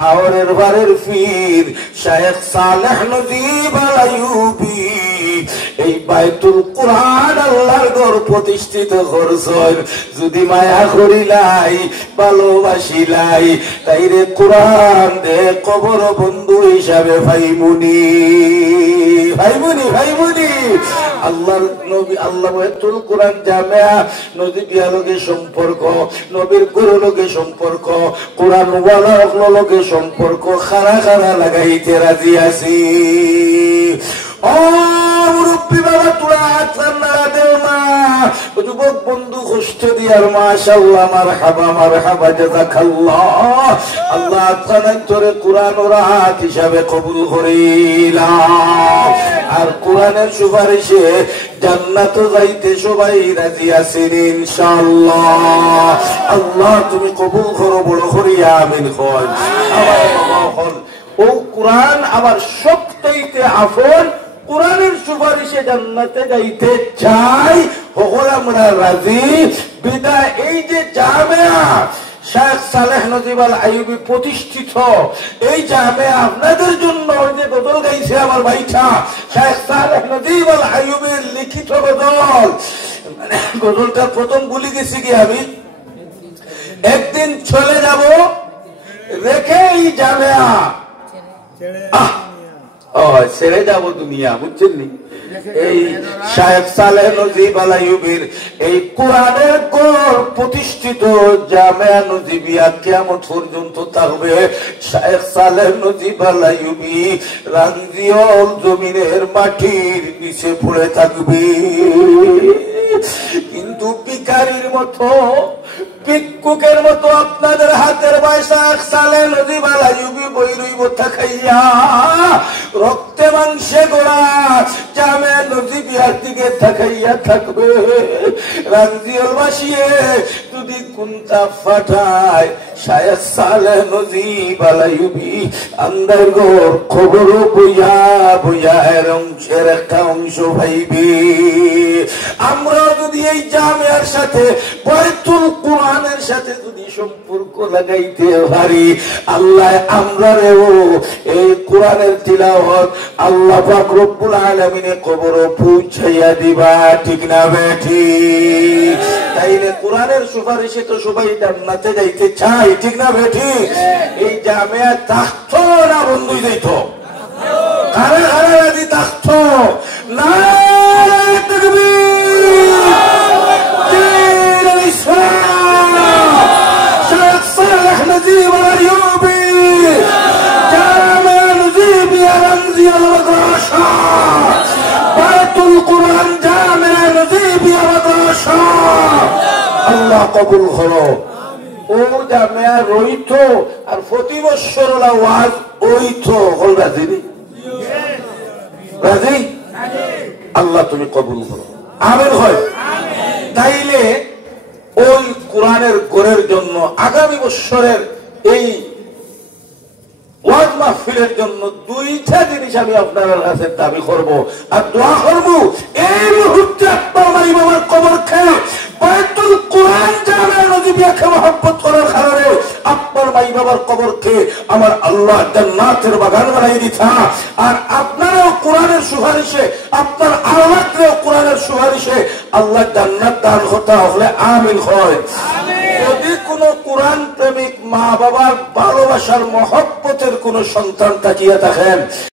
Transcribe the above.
হাওরের বারের পীর শায়েখ সালেহ নজিব আল আইয়ুবী এই বাইতুল কুরআন আল্লাহর ঘর প্রতিষ্ঠিত করছেন। যদি মায়া করিলাই ভালোবাসিলাই তাইরে কুরআন দে কবর বন্ধু হিসাবে ভাইমুনি ভাইমুনি ভাইমুনি। আল্লাহর নবী আল্লাহ বাইতুল কুরআন জামিয়া নদী বিয়ালগে সম্পর্ক, নবীর গুরু লগে সম্পর্ক, কুরআন ওয়ালা লগে সম্পর্ক খারা খারা লাগাইতে রাজি আছি। ও মুরব্বী বাবা তোরা আল্লাহ দেও না, যুবক বন্ধু কষ্ট দিয়ার মাশাআল্লাহ মারহাবা মারহাবা জাযাকাল্লাহ। আল্লাহ আপনার তোরে কুরআন ও রাহাত হিসাবে কবুল করিলাম। আর কুরআনের সুপারিশে জান্নাতে যাইতে সবাই রাজি আছেন ইনশাআল্লাহ। আল্লাহ তুমি কবুল করো, বড় করিয়া আমিন। হয় আমার ও কুরআন আমার সবচাইতে আপন, কুরআনের সুপারিশে জান্নাতে যাইতে চাই, হল আমরা রাজি। বিদায় এই যে জামিয়া শায়েখ সালেহ নজিব আল আইয়ুবী প্রতিষ্ঠিত এই জামিয়া আপনাদের জন্য ওই যে গজল গাইছে আমার ভাইটা শায়েখ সালেহ নজিব আল আইয়ুবীর লিখিত গজল, গজলটা প্রথম ভুলে গেছি কি আমি, একদিন চলে যাব রেখে এই জামিয়া ছেড়ে যাব দুনিয়া, বুঝছেন নি? এই শায়েখ সালেহ নজিব আল আইয়ুবীর এই কুরআনের ঘর প্রতিষ্ঠিত জামিয়া নজিবিয়া কিয়ামত পর্যন্ত থাকবে। শায়েখ সালেহ নজিব আল আইয়ুবী রাঞ্জিয়ল জমিনের মাটির নিচে পড়ে থাকবে, কিন্তু ভিখারির মতো ভিক্ষুকের মতো আপনাদের হাতের পয়সা শায়েখ নজিব আল আইয়ুবী বই রইব থাকাইয়া রক্তে মাংসে গোড়া জামিয়া নজিবিয়ার দিকে থাকাইয়া থাকবে। রাঞ্জিয়ল বাসিয়ে যদি কুন্তা ফাটায় শায়েখ সালেহ নজিব আল আইয়ুবী আন্দার ঘর খবর বইয়া বইয়া এর অংশের একটা অংশ ভাইবি। আমরা যদি এই জামিয়ার সাথে বাইতুল কুরআনের সাথে যদি সম্পর্ক লাগাইতে পারি, আল্লাহ আমরাও এই কুরআনের তিলাওয়াত আল্লাহ পাক রব্বুল আলামিনে কবরে পৌঁছাইয়া দিবা, ঠিক না বেঠি? তাইলে কুরআনের সুপারিশে তো সবাই জান্নাতে যাইতে চাই, ঠিক না বেঠি? এই জামিয়া থাকতো না বন্ধু যাইতো, কারা কারা রাজি থাকতো না? আল্লাহ কবুল করো। ও জামিয়া রইত আর প্রতি বছর ওয়াজ ওইত হল রাজি নেই, রাজি? আল্লাহ তুমি কবুল করো, আমিন। হয় তাইলে ওই কোরআনের গোরের জন্য আগামী বছরের এই ওয়াজ মাহফিলের জন্য দুইটা জিনিস আমি আপনার কাছে দাবি করব আর দোয়া করব। এই মুহূর্তে আপনার মাই বাবার কবর খেয়ে বাইতুল কুরআন জামিয়া নজিবিয়াকে মহব্বত করার কারণে আপনার মাই বাবার কবর খেয়ে আমার আল্লাহ জান্নাতের বাগান বানাই দিতা। আর আপনারাও কোরআনের সুপারিশে, আপনার আওলাদরাও কোরআনের সুপারিশে আল্লাহ জান্নাত দান হতে হলে আমিন। হয় যদি কোন কোরআন প্রেমিক মা বাবার ভালোবাসার মহব্বতের কোন সন্তান তাকিয়ে থাকেন,